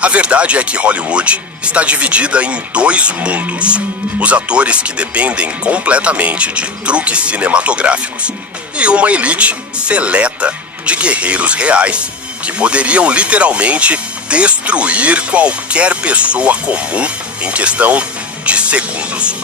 A verdade é que Hollywood está dividida em dois mundos. Os atores que dependem completamente de truques cinematográficos e uma elite seleta de guerreiros reais que poderiam literalmente destruir qualquer pessoa comum em questão de segundos.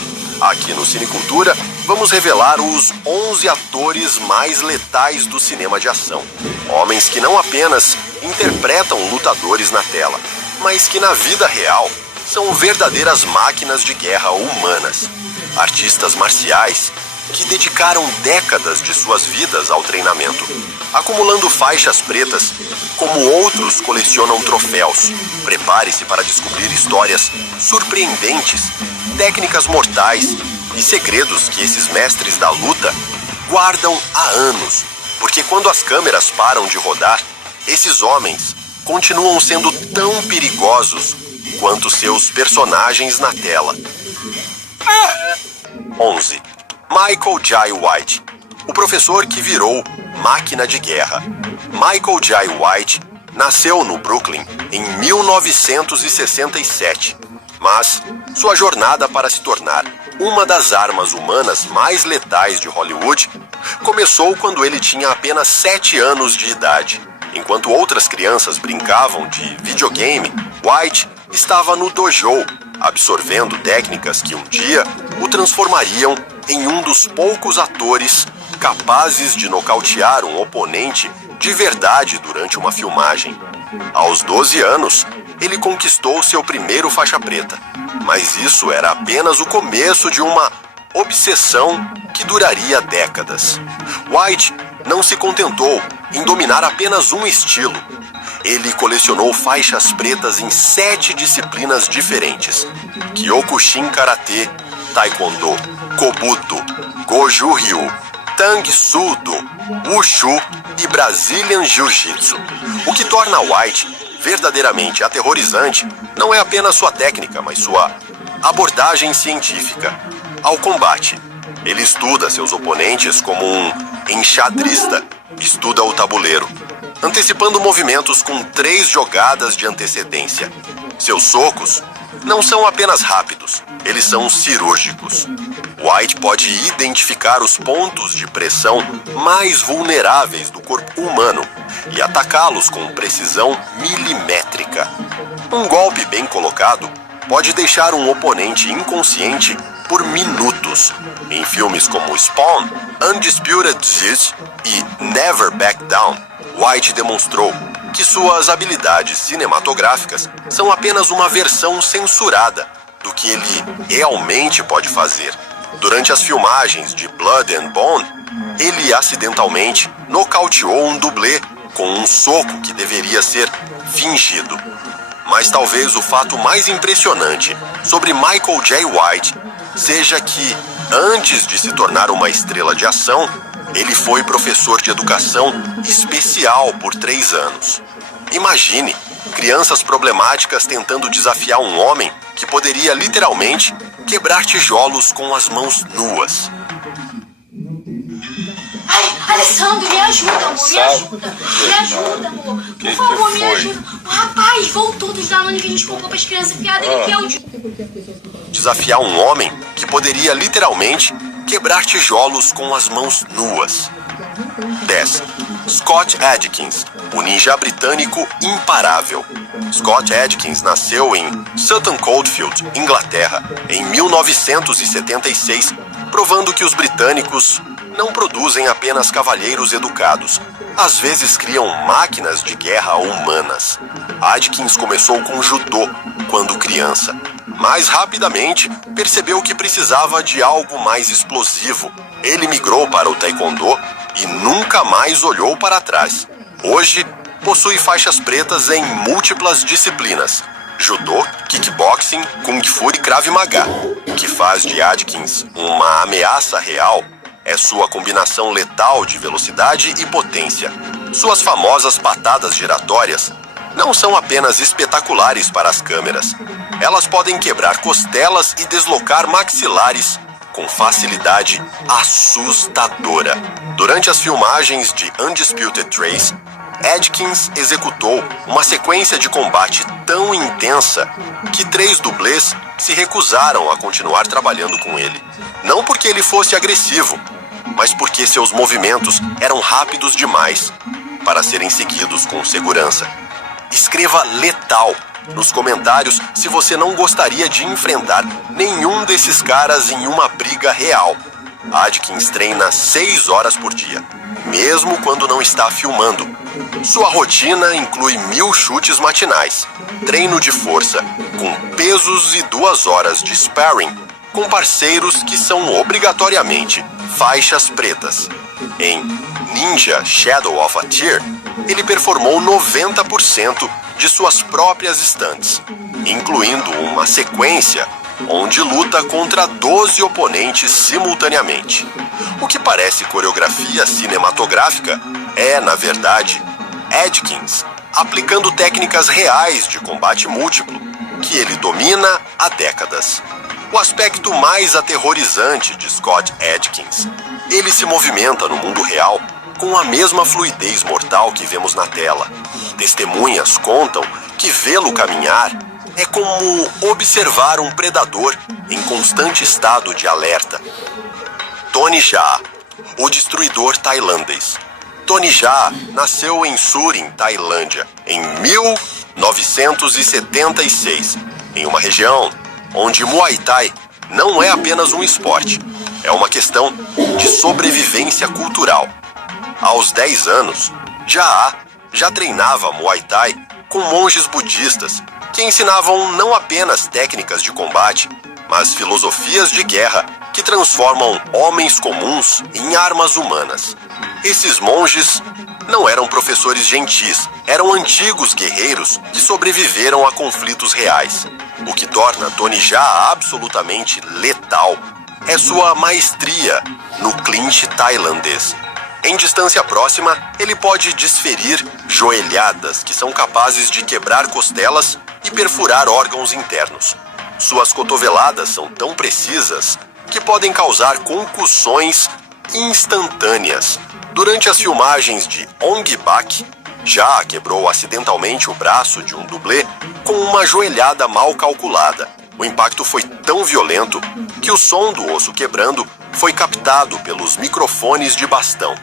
Aqui no Cinecultura, vamos revelar os 11 atores mais letais do cinema de ação. Homens que não apenas interpretam lutadores na tela, mas que na vida real são verdadeiras máquinas de guerra humanas. Artistas marciais que dedicaram décadas de suas vidas ao treinamento, acumulando faixas pretas, como outros colecionam troféus. Prepare-se para descobrir histórias surpreendentes, técnicas mortais e segredos que esses mestres da luta guardam há anos, porque quando as câmeras param de rodar, esses homens continuam sendo tão perigosos quanto seus personagens na tela. 11. Michael Jai White, o professor que virou máquina de guerra. Michael Jai White nasceu no Brooklyn em 1967, mas sua jornada para se tornar uma das armas humanas mais letais de Hollywood começou quando ele tinha apenas 7 anos de idade. Enquanto outras crianças brincavam de videogame, White estava no dojo, absorvendo técnicas que um dia o transformariam em um dos poucos atores capazes de nocautear um oponente de verdade durante uma filmagem. Aos 12 anos, ele conquistou seu primeiro faixa preta, mas isso era apenas o começo de uma obsessão que duraria décadas. White não se contentou em dominar apenas um estilo. Ele colecionou faixas pretas em 7 disciplinas diferentes: Kyokushin Karate, Taekwondo, Kobudo, Goju Ryu, Tang Soo Do, Wushu e Brazilian Jiu-Jitsu. O que torna White verdadeiramente aterrorizante não é apenas sua técnica, mas sua abordagem científica ao combate. Ele estuda seus oponentes como um enxadrista estuda o tabuleiro, antecipando movimentos com 3 jogadas de antecedência. Seus socos não são apenas rápidos, eles são cirúrgicos. White pode identificar os pontos de pressão mais vulneráveis do corpo humano e atacá-los com precisão milimétrica. Um golpe bem colocado pode deixar um oponente inconsciente por minutos. Em filmes como Spawn, Undisputed Zeus e Never Back Down, White demonstrou que suas habilidades cinematográficas são apenas uma versão censurada do que ele realmente pode fazer. Durante as filmagens de Blood and Bone, ele acidentalmente nocauteou um dublê com um soco que deveria ser fingido. Mas talvez o fato mais impressionante sobre Michael Jai White seja que, antes de se tornar uma estrela de ação, ele foi professor de educação especial por 3 anos. Imagine crianças problemáticas tentando desafiar um homem que poderia literalmente quebrar tijolos com as mãos nuas. Ai, Alessandro, me ajuda, amor, me ajuda. Me ajuda, amor. Por favor, me ajuda. O rapaz voltou dos Danone que a gente comprou para as crianças piada, ele quer o... Desafiar um homem que poderia literalmente quebrar tijolos com as mãos nuas. 10. Scott Adkins, o ninja britânico imparável. Scott Adkins nasceu em Sutton Coldfield, Inglaterra, em 1976, provando que os britânicos não produzem apenas cavalheiros educados, às vezes criam máquinas de guerra humanas. Adkins começou com judô quando criança, mas rapidamente percebeu que precisava de algo mais explosivo. Ele migrou para o taekwondo e nunca mais olhou para trás. Hoje, possui faixas pretas em múltiplas disciplinas: judô, kickboxing, kung fu e krav maga. O que faz de Adkins uma ameaça real é sua combinação letal de velocidade e potência. Suas famosas patadas giratórias não são apenas espetaculares para as câmeras. Elas podem quebrar costelas e deslocar maxilares com facilidade assustadora. Durante as filmagens de Undisputed Trace, Adkins executou uma sequência de combate tão intensa que 3 dublês se recusaram a continuar trabalhando com ele. Não porque ele fosse agressivo, mas porque seus movimentos eram rápidos demais para serem seguidos com segurança. Escreva letal nos comentários se você não gostaria de enfrentar nenhum desses caras em uma briga real. Adkins treina 6 horas por dia, mesmo quando não está filmando. Sua rotina inclui 1000 chutes matinais, treino de força com pesos e 2 horas de sparring com parceiros que são obrigatoriamente faixas pretas. Em Ninja Shadow of a Tear, ele performou 90% de suas próprias stunts, incluindo uma sequência onde luta contra 12 oponentes simultaneamente. O que parece coreografia cinematográfica é, na verdade, Adkins aplicando técnicas reais de combate múltiplo que ele domina há décadas. O aspecto mais aterrorizante de Scott Adkins: ele se movimenta no mundo real com a mesma fluidez mortal que vemos na tela. Testemunhas contam que vê-lo caminhar é como observar um predador em constante estado de alerta. Tony Jaa, o destruidor tailandês. Tony Jaa nasceu em Surin, Tailândia, em 1976, em uma região onde Muay Thai não é apenas um esporte, é uma questão de sobrevivência cultural. Aos 10 anos, Jaa já treinava Muay Thai com monges budistas que ensinavam não apenas técnicas de combate, mas filosofias de guerra que transformam homens comuns em armas humanas. Esses monges não eram professores gentis, eram antigos guerreiros que sobreviveram a conflitos reais. O que torna Tony Jaa absolutamente letal é sua maestria no clinch tailandês. Em distância próxima, ele pode desferir joelhadas que são capazes de quebrar costelas e perfurar órgãos internos. Suas cotoveladas são tão precisas que podem causar concussões instantâneas. Durante as filmagens de Ong Bak, Jaa quebrou acidentalmente o braço de um dublê com uma joelhada mal calculada. O impacto foi tão violento que o som do osso quebrando foi captado pelos microfones de bastão.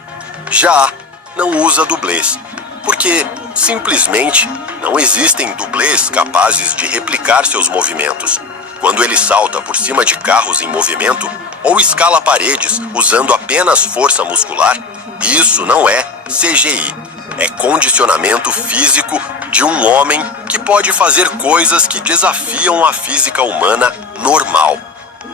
Jaa não usa dublês, porque simplesmente não existem dublês capazes de replicar seus movimentos. Quando ele salta por cima de carros em movimento ou escala paredes usando apenas força muscular, isso não é CGI. É condicionamento físico de um homem que pode fazer coisas que desafiam a física humana normal.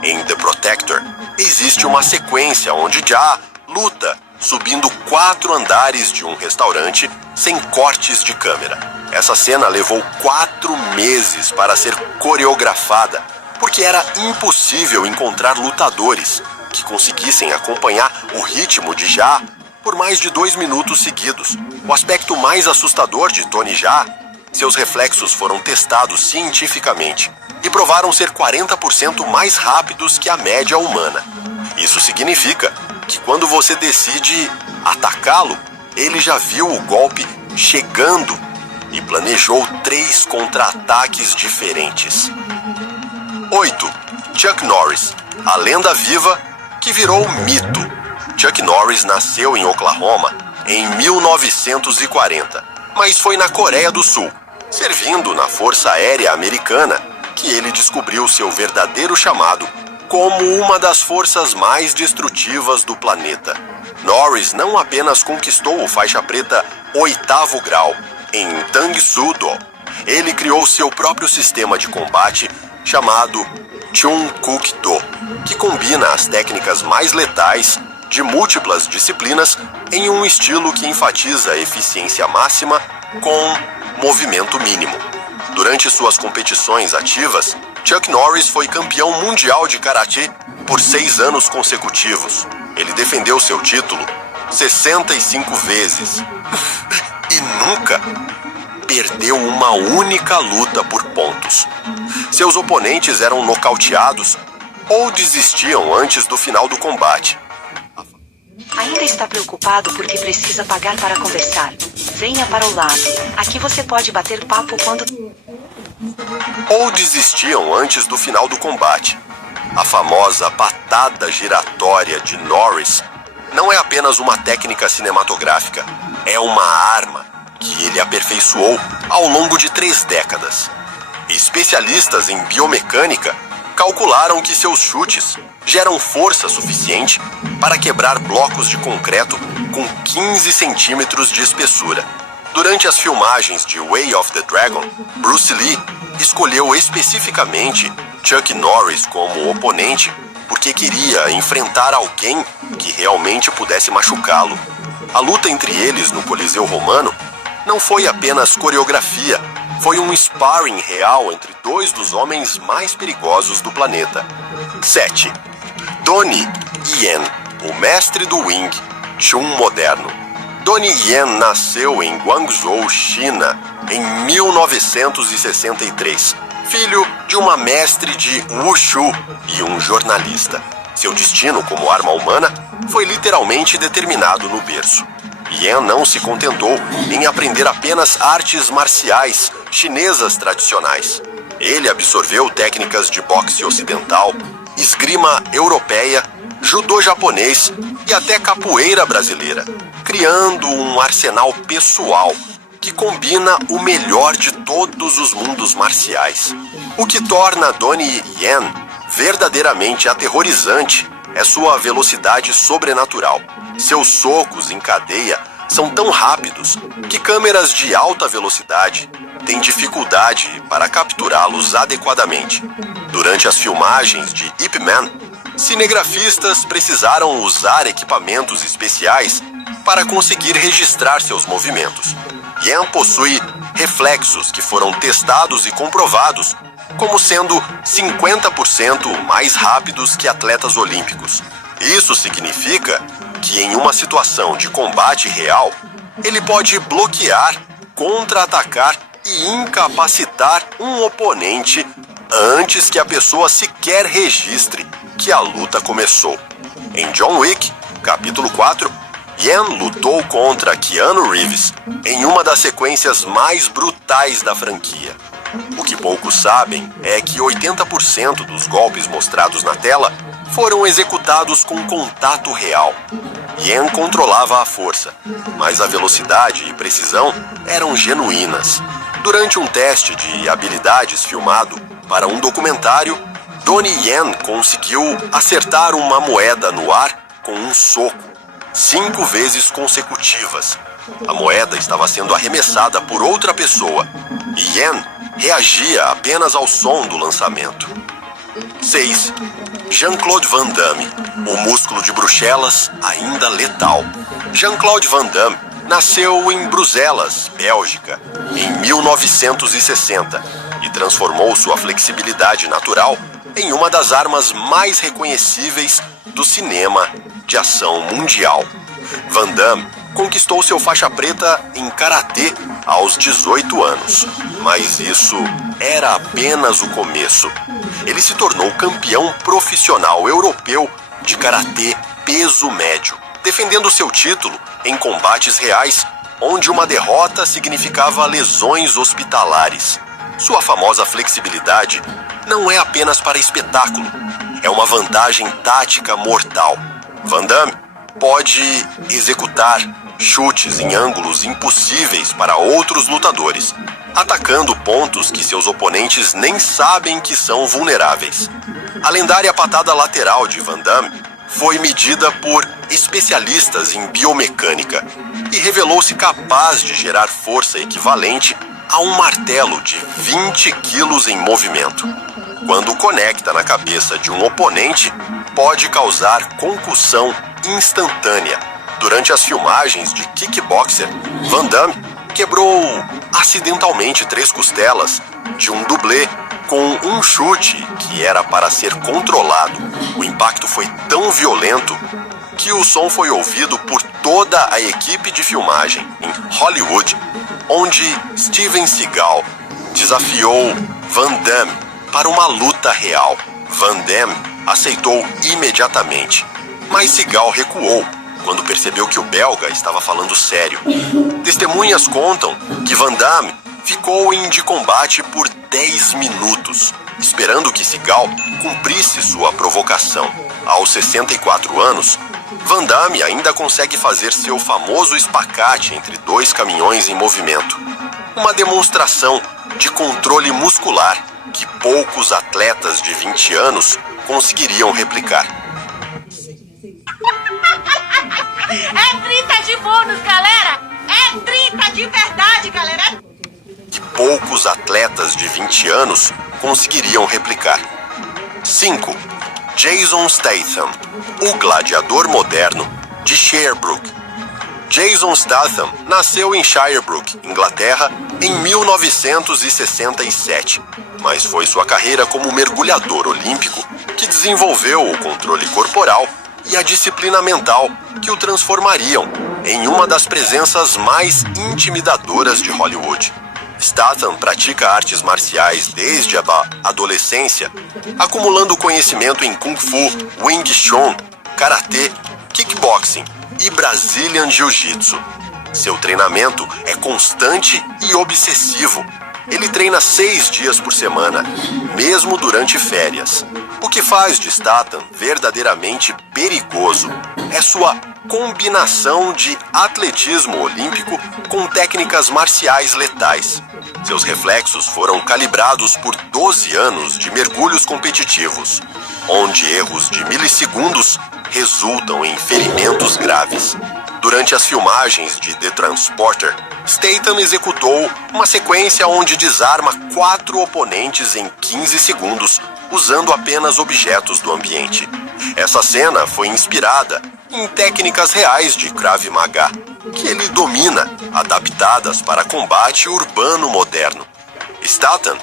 Em The Protector, existe uma sequência onde Jaa luta subindo 4 andares de um restaurante sem cortes de câmera. Essa cena levou 4 meses para ser coreografada, porque era impossível encontrar lutadores que conseguissem acompanhar o ritmo de Jaa por mais de 2 minutos seguidos. O aspecto mais assustador de Tony Jaa: seus reflexos foram testados cientificamente e provaram ser 40% mais rápidos que a média humana. Isso significa que quando você decide atacá-lo, ele já viu o golpe chegando e planejou 3 contra-ataques diferentes. 8. Chuck Norris, a lenda viva que virou mito. Chuck Norris nasceu em Oklahoma em 1940, mas foi na Coreia do Sul, servindo na Força Aérea Americana, que ele descobriu seu verdadeiro chamado como uma das forças mais destrutivas do planeta. Norris não apenas conquistou o faixa preta 8º grau em Tang Soo Do, ele criou seu próprio sistema de combate chamado Chung Kuk Do, que combina as técnicas mais letais de múltiplas disciplinas em um estilo que enfatiza a eficiência máxima com movimento mínimo. Durante suas competições ativas, Chuck Norris foi campeão mundial de karatê por 6 anos consecutivos. Ele defendeu seu título 65 vezes e nunca perdeu uma única luta por pontos. Seus oponentes eram nocauteados ou desistiam antes do final do combate. Ainda está preocupado porque precisa pagar para conversar? Venha para o lado. Aqui você pode bater papo quando... Ou desistiam antes do final do combate. A famosa patada giratória de Norris não é apenas uma técnica cinematográfica, é uma arma que ele aperfeiçoou ao longo de 3 décadas. Especialistas em biomecânica calcularam que seus chutes geram força suficiente para quebrar blocos de concreto com 15 centímetros de espessura. Durante as filmagens de Way of the Dragon, Bruce Lee escolheu especificamente Chuck Norris como oponente porque queria enfrentar alguém que realmente pudesse machucá-lo. A luta entre eles no Coliseu Romano não foi apenas coreografia, foi um sparring real entre 2 dos homens mais perigosos do planeta. 7. Donnie Yen, o mestre do Wing Chun moderno. Donnie Yen nasceu em Guangzhou, China, em 1963, filho de uma mestre de Wushu e um jornalista. Seu destino como arma humana foi literalmente determinado no berço. Yen não se contentou em aprender apenas artes marciais chinesas tradicionais. Ele absorveu técnicas de boxe ocidental, esgrima europeia, judô japonês e até capoeira brasileira, criando um arsenal pessoal que combina o melhor de todos os mundos marciais. O que torna Donnie Yen verdadeiramente aterrorizante é sua velocidade sobrenatural. Seus socos em cadeia são tão rápidos que câmeras de alta velocidade têm dificuldade para capturá-los adequadamente. Durante as filmagens de Ip Man, cinegrafistas precisaram usar equipamentos especiais para conseguir registrar seus movimentos. Yen possui reflexos que foram testados e comprovados como sendo 50% mais rápidos que atletas olímpicos. Isso significa que em uma situação de combate real, ele pode bloquear, contra-atacar e incapacitar um oponente antes que a pessoa sequer registre que a luta começou. Em John Wick, capítulo 4, Yen lutou contra Keanu Reeves em uma das sequências mais brutais da franquia. O que poucos sabem é que 80% dos golpes mostrados na tela foram executados com contato real. Yen controlava a força, mas a velocidade e precisão eram genuínas. Durante um teste de habilidades filmado para um documentário, Donnie Yen conseguiu acertar uma moeda no ar com um soco, 5 vezes consecutivas. A moeda estava sendo arremessada por outra pessoa e Yen reagia apenas ao som do lançamento. 6. Jean-Claude Van Damme, o músculo de Bruxelas ainda letal. Jean-Claude Van Damme nasceu em Bruxelas, Bélgica, em 1960 e transformou sua flexibilidade natural em uma das armas mais reconhecíveis do cinema de ação mundial. Van Damme conquistou seu faixa preta em karatê aos 18 anos, mas isso era apenas o começo. Ele se tornou campeão profissional europeu de karatê peso médio, defendendo seu título em combates reais, onde uma derrota significava lesões hospitalares. Sua famosa flexibilidade não é apenas para espetáculo, é uma vantagem tática mortal. Van Damme pode executar chutes em ângulos impossíveis para outros lutadores, atacando pontos que seus oponentes nem sabem que são vulneráveis. A lendária patada lateral de Van Damme foi medida por especialistas em biomecânica e revelou-se capaz de gerar força equivalente a um martelo de 20 quilos em movimento. Quando conecta na cabeça de um oponente, pode causar concussão instantânea. Durante as filmagens de Kickboxer, Van Damme quebrou acidentalmente 3 costelas de um dublê com um chute que era para ser controlado. O impacto foi tão violento que o som foi ouvido por toda a equipe de filmagem em Hollywood, onde Steven Seagal desafiou Van Damme para uma luta real. Van Damme aceitou imediatamente, mas Seagal recuou quando percebeu que o belga estava falando sério. Testemunhas contam que Van Damme ficou em de combate por 10 minutos, esperando que Seagal cumprisse sua provocação. Aos 64 anos, Van Damme ainda consegue fazer seu famoso espacate entre dois caminhões em movimento. Uma demonstração de controle muscular que poucos atletas de 20 anos conseguiriam replicar. É 30 de bônus, galera! É 30 de verdade, galera! Que poucos atletas de 20 anos conseguiriam replicar. 5. Jason Statham, o gladiador moderno de Shirebrook. Jason Statham nasceu em Shirebrook, Inglaterra, em 1967, mas foi sua carreira como mergulhador olímpico que desenvolveu o controle corporal e a disciplina mental que o transformariam em uma das presenças mais intimidadoras de Hollywood. Statham pratica artes marciais desde a adolescência, acumulando conhecimento em Kung Fu, Wing Chun, Karatê, Kickboxing e Brazilian Jiu-Jitsu. Seu treinamento é constante e obsessivo. Ele treina 6 dias por semana, mesmo durante férias. O que faz de Statham verdadeiramente perigoso é sua combinação de atletismo olímpico com técnicas marciais letais. Seus reflexos foram calibrados por 12 anos de mergulhos competitivos, onde erros de milissegundos resultam em ferimentos graves. Durante as filmagens de The Transporter, Statham executou uma sequência onde desarma 4 oponentes em 15 segundos, usando apenas objetos do ambiente. Essa cena foi inspirada em técnicas reais de Krav Maga, que ele domina, adaptadas para combate urbano moderno. Statham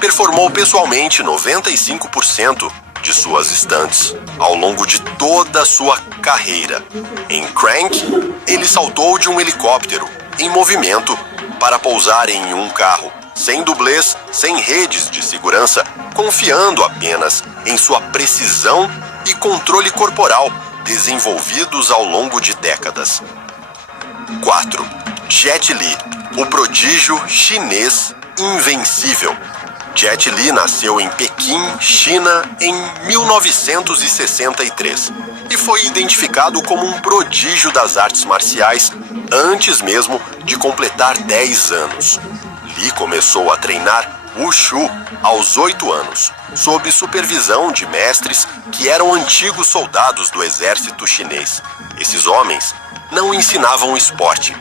performou pessoalmente 95% de suas stunts ao longo de toda a sua carreira. Em Crank, ele saltou de um helicóptero em movimento para pousar em um carro, sem dublês, sem redes de segurança, confiando apenas em sua precisão e controle corporal desenvolvidos ao longo de décadas. 4. Jet Li, o prodígio chinês invencível. Jet Li nasceu em Pequim, China, em 1963 e foi identificado como um prodígio das artes marciais antes mesmo de completar 10 anos. Li começou a treinar Wushu aos 8 anos, sob supervisão de mestres que eram antigos soldados do exército chinês. Esses homens não ensinavam esporte,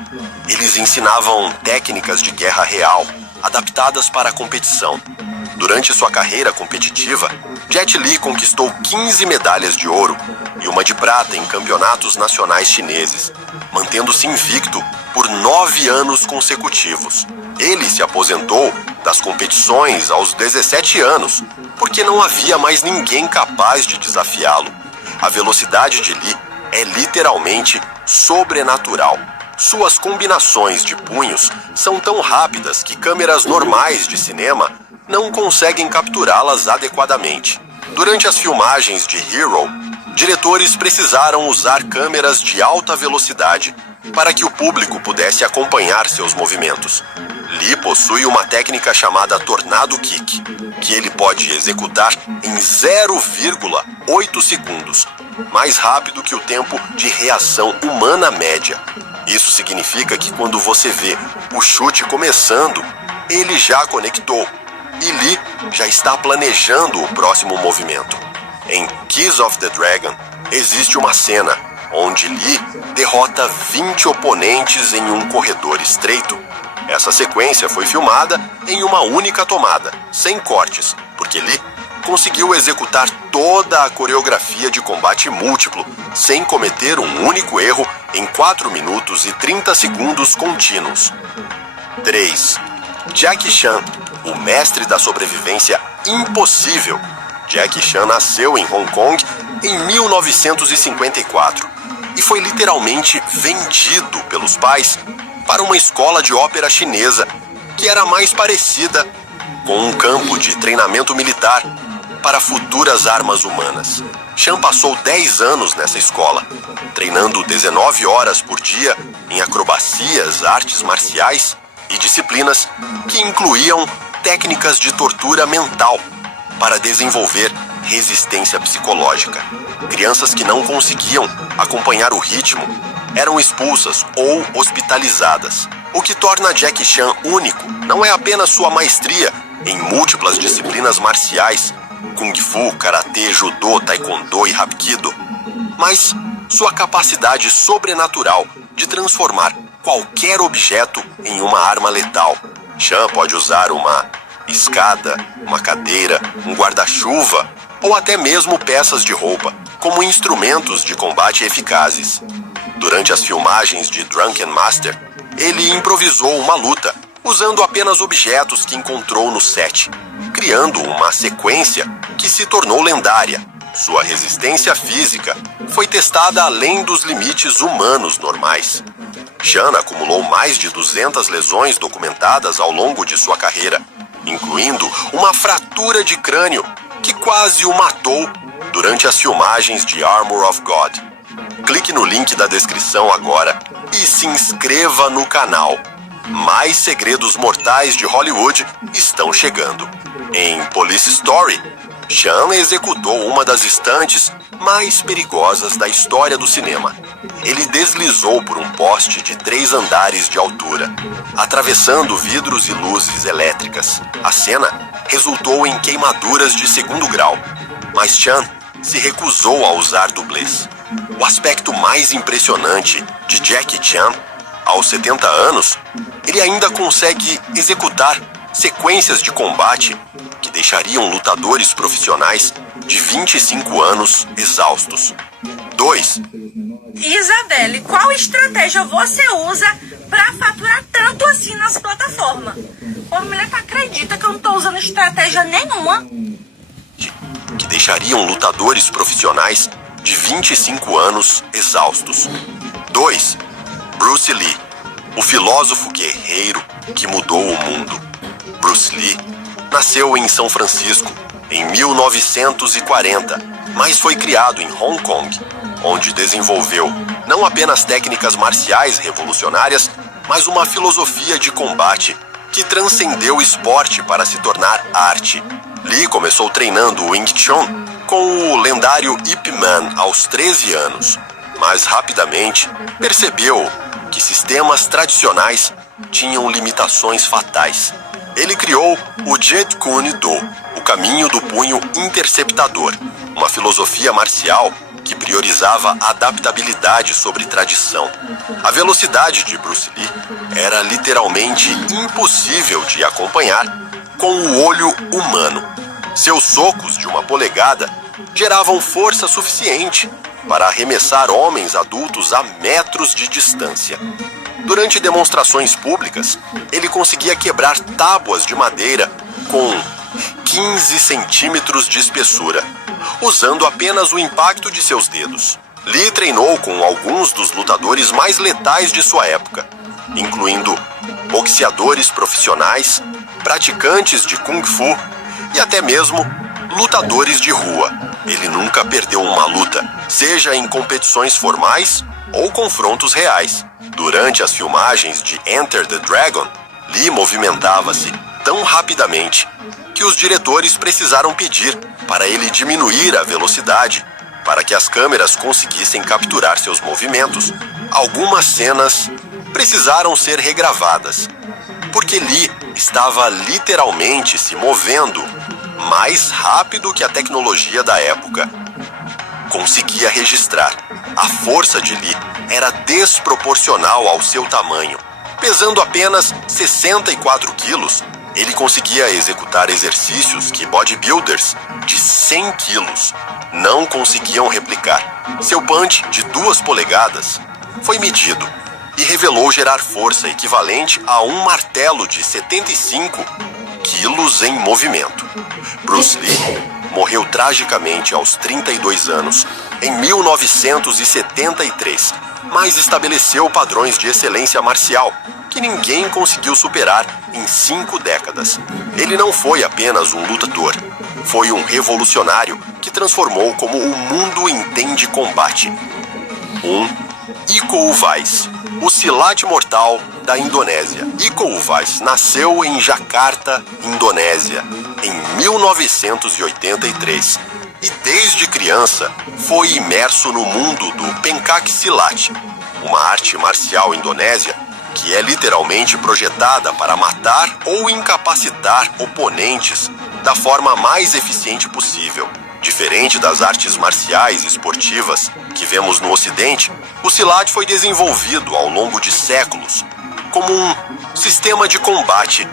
eles ensinavam técnicas de guerra real, adaptadas para a competição. Durante sua carreira competitiva, Jet Li conquistou 15 medalhas de ouro e uma de prata em campeonatos nacionais chineses, mantendo-se invicto por 9 anos consecutivos. Ele se aposentou das competições aos 17 anos, porque não havia mais ninguém capaz de desafiá-lo. A velocidade de Li é literalmente sobrenatural. Suas combinações de punhos são tão rápidas que câmeras normais de cinema não conseguem capturá-las adequadamente. Durante as filmagens de Hero, diretores precisaram usar câmeras de alta velocidade para que o público pudesse acompanhar seus movimentos. Li possui uma técnica chamada Tornado Kick, que ele pode executar em 0,8 segundos, mais rápido que o tempo de reação humana média. Isso significa que quando você vê o chute começando, ele já conectou e Li já está planejando o próximo movimento. Em Kiss of the Dragon, existe uma cena onde Li derrota 20 oponentes em um corredor estreito. Essa sequência foi filmada em uma única tomada, sem cortes, porque Li conseguiu executar toda a coreografia de combate múltiplo, sem cometer um único erro em 4 minutos e 30 segundos contínuos. 3. Jackie Chan, o mestre da sobrevivência impossível. Jackie Chan nasceu em Hong Kong em 1954 e foi literalmente vendido pelos pais para uma escola de ópera chinesa que era mais parecida com um campo de treinamento militar para futuras armas humanas. Chan passou 10 anos nessa escola, treinando 19 horas por dia em acrobacias, artes marciais e disciplinas que incluíam técnicas de tortura mental para desenvolver resistência psicológica. Crianças que não conseguiam acompanhar o ritmo eram expulsas ou hospitalizadas. O que torna Jackie Chan único não é apenas sua maestria em múltiplas disciplinas marciais, Kung Fu, Karatê, Judô, Taekwondo e Hapkido, mas sua capacidade sobrenatural de transformar qualquer objeto em uma arma letal. Chan pode usar uma escada, uma cadeira, um guarda-chuva ou até mesmo peças de roupa como instrumentos de combate eficazes. Durante as filmagens de Drunken Master, ele improvisou uma luta usando apenas objetos que encontrou no set, criando uma sequência que se tornou lendária. Sua resistência física foi testada além dos limites humanos normais. Chan acumulou mais de 200 lesões documentadas ao longo de sua carreira, incluindo uma fratura de crânio que quase o matou durante as filmagens de Armor of God. Clique no link da descrição agora e se inscreva no canal. Mais segredos mortais de Hollywood estão chegando. Em Police Story, Chan executou uma das estantes mais perigosas da história do cinema. Ele deslizou por um poste de 3 andares de altura, atravessando vidros e luzes elétricas. A cena resultou em queimaduras de 2º grau, mas Chan se recusou a usar dublês. O aspecto mais impressionante de Jackie Chan, aos 70 anos, ele ainda consegue executar sequências de combate que deixariam lutadores profissionais de 25 anos exaustos. 2. Isabelle, qual estratégia você usa pra faturar tanto assim nas plataformas? Ô, mulher, tu acredita que eu não tô usando estratégia nenhuma? Que deixariam lutadores profissionais de 25 anos exaustos. 2. Bruce Lee, o filósofo guerreiro que mudou o mundo. Bruce Lee nasceu em São Francisco em 1940, mas foi criado em Hong Kong, onde desenvolveu não apenas técnicas marciais revolucionárias, mas uma filosofia de combate que transcendeu o esporte para se tornar arte. Lee começou treinando o Wing Chun com o lendário Ip Man aos 13 anos, mas rapidamente percebeu que sistemas tradicionais tinham limitações fatais. Ele criou o Jeet Kune Do, o caminho do punho interceptador, uma filosofia marcial que priorizava adaptabilidade sobre tradição. A velocidade de Bruce Lee era literalmente impossível de acompanhar com o olho humano. Seus socos de 1 polegada geravam força suficiente para arremessar homens adultos a metros de distância. Durante demonstrações públicas, ele conseguia quebrar tábuas de madeira com 15 centímetros de espessura, usando apenas o impacto de seus dedos. Lee treinou com alguns dos lutadores mais letais de sua época, incluindo boxeadores profissionais, praticantes de Kung Fu e até mesmo lutadores de rua. Ele nunca perdeu uma luta, seja em competições formais ou confrontos reais. Durante as filmagens de Enter the Dragon, Lee movimentava-se tão rapidamente que os diretores precisaram pedir para ele diminuir a velocidade para que as câmeras conseguissem capturar seus movimentos. Algumas cenas precisaram ser regravadas, porque Lee estava literalmente se movendo mais rápido que a tecnologia da época conseguia registrar. A força de Lee era desproporcional ao seu tamanho. Pesando apenas 64 quilos, ele conseguia executar exercícios que bodybuilders de 100 quilos não conseguiam replicar. Seu punch de 2 polegadas foi medido e revelou gerar força equivalente a um martelo de 75 quilos em movimento. Bruce Lee morreu tragicamente aos 32 anos, em 1973, mas estabeleceu padrões de excelência marcial que ninguém conseguiu superar em 5 décadas. Ele não foi apenas um lutador, foi um revolucionário que transformou como o mundo entende combate. Iko Uwais, o Silat mortal da Indonésia. Iko Uwais nasceu em Jakarta, Indonésia, em 1983. E desde criança foi imerso no mundo do Pencak Silat, uma arte marcial indonésia que é literalmente projetada para matar ou incapacitar oponentes da forma mais eficiente possível. Diferente das artes marciais esportivas que vemos no Ocidente, o Silat foi desenvolvido ao longo de séculos como um sistema de combate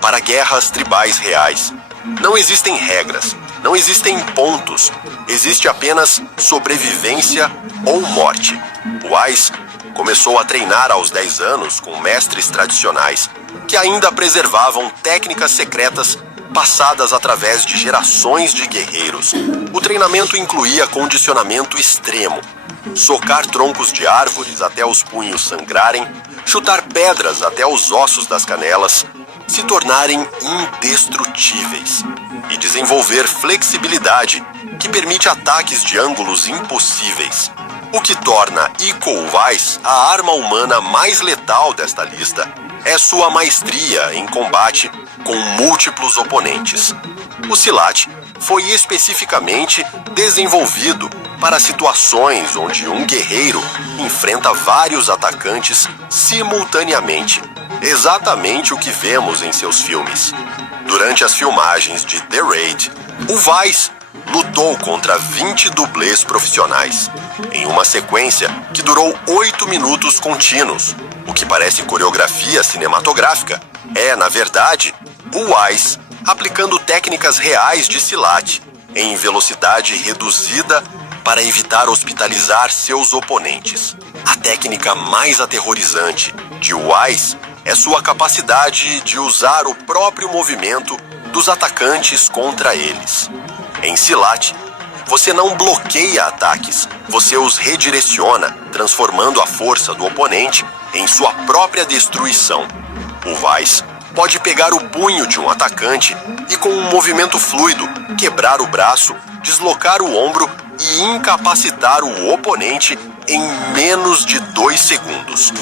para guerras tribais reais. Não existem regras, não existem pontos, existe apenas sobrevivência ou morte. Uwais começou a treinar aos 10 anos com mestres tradicionais que ainda preservavam técnicas secretas passadas através de gerações de guerreiros. O treinamento incluía condicionamento extremo, socar troncos de árvores até os punhos sangrarem, chutar pedras até os ossos das canelas se tornarem indestrutíveis e desenvolver flexibilidade que permite ataques de ângulos impossíveis. O que torna Iko Uwais a arma humana mais letal desta lista é sua maestria em combate com múltiplos oponentes. O Silat foi especificamente desenvolvido para situações onde um guerreiro enfrenta vários atacantes simultaneamente, exatamente o que vemos em seus filmes. Durante as filmagens de The Raid, Uwais lutou contra 20 dublês profissionais, em uma sequência que durou 8 minutos contínuos. O que parece coreografia cinematográfica é, na verdade, Uwais aplicando técnicas reais de Silat em velocidade reduzida para evitar hospitalizar seus oponentes. A técnica mais aterrorizante de Uwais é sua capacidade de usar o próprio movimento dos atacantes contra eles. Em Silat, você não bloqueia ataques, você os redireciona, transformando a força do oponente em sua própria destruição. Uwais pode pegar o punho de um atacante e, com um movimento fluido, quebrar o braço, deslocar o ombro e incapacitar o oponente em menos de 2 segundos.